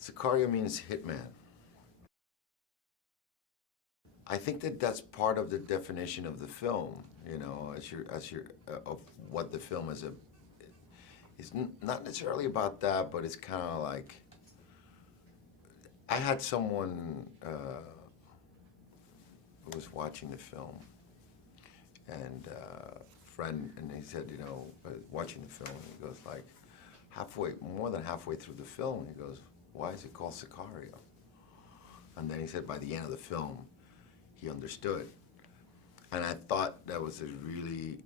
Sicario means hitman. I think that that's part of the definition of the film, you know, of what the film is. It's not necessarily about that, but it's kind of like, I had someone who was watching the film, and friend, and he said, you know, watching the film, he goes like, more than halfway through the film, he goes, why is it called Sicario? And then he said by the end of the film, he understood. And I thought that was a really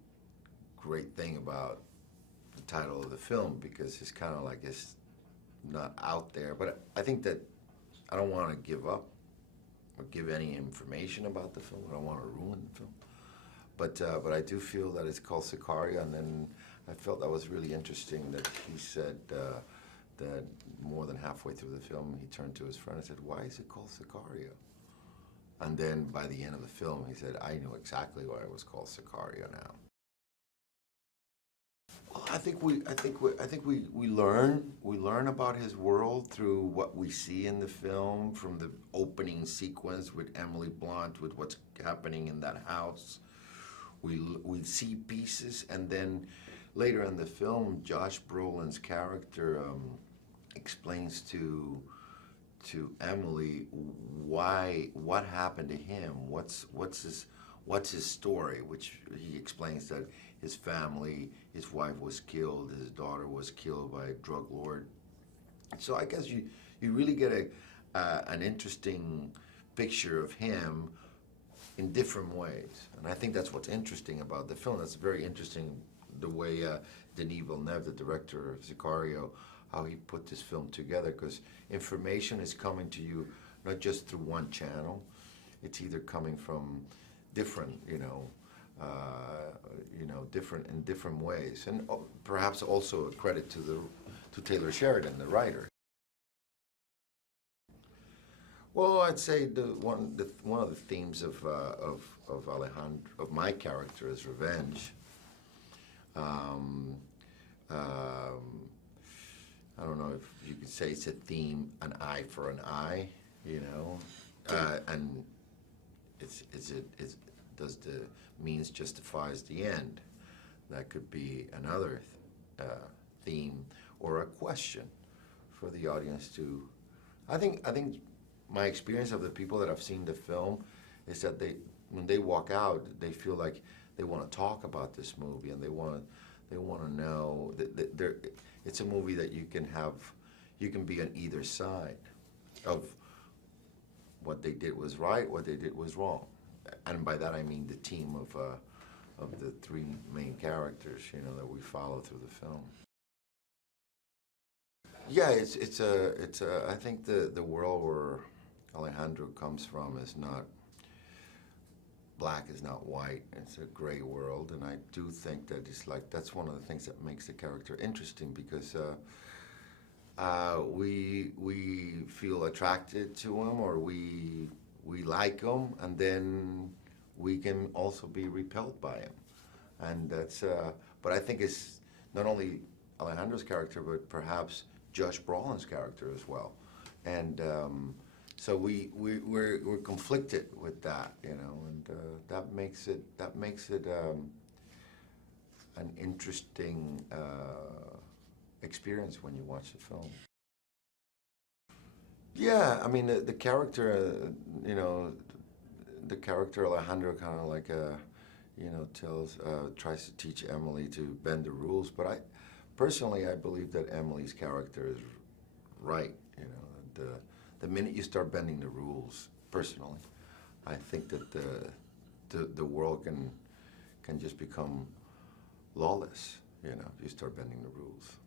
great thing about the title of the film, because it's kind of like, it's not out there. But I think that I don't want to give up or give any information about the film. I don't want to ruin the film. But I do feel that it's called Sicario, and then I felt that was really interesting that he said that more than halfway through the film, he turned to his friend and said, why is it called Sicario? And then by the end of the film, he said, I know exactly why it was called Sicario now. Well, I think we learn about his world through what we see in the film, from the opening sequence with Emily Blunt, with what's happening in that house. We see pieces, and then later in the film, Josh Brolin's character explains to Emily what happened to him, what's his story, which he explains that his family, his wife was killed, his daughter was killed by a drug lord. So I guess you really get an interesting picture of him in different ways, and I think that's what's interesting about the film. That's very interesting, the way Denis Villeneuve, the director of Sicario, how he put this film together, because information is coming to you not just through one channel. It's either coming from different, different ways, and perhaps also a credit to Taylor Sheridan, the writer. Well, I'd say one of the themes of Alejandro, of my character, is revenge. I don't know if you could say it's a theme, an eye for an eye, you know, and does the means justifies the end? That could be another theme or a question for the audience to. I think my experience of the people that have seen the film is that when they walk out, they feel like they want to talk about this movie, and they want to know that it's a movie that you can be on either side of what they did was right, what they did was wrong, and by that I mean the team of the three main characters, you know, that we follow through the film. Yeah, I think the world where Alejandro comes from is not black, is not white. It's a gray world, and I do think that it's like, that's one of the things that makes the character interesting, because we feel attracted to him, or we like him, and then we can also be repelled by him, and that's. But I think it's not only Alejandro's character, but perhaps Josh Brolin's character as well, and. So we're conflicted with that, you know, and that makes it an interesting experience when you watch the film. Yeah, I mean the character, the character Alejandro kind of like tries to teach Emily to bend the rules, but personally I believe that Emily's character is right, you know, and, the minute you start bending the rules, personally, I think that the world can just become lawless, you know, if you start bending the rules.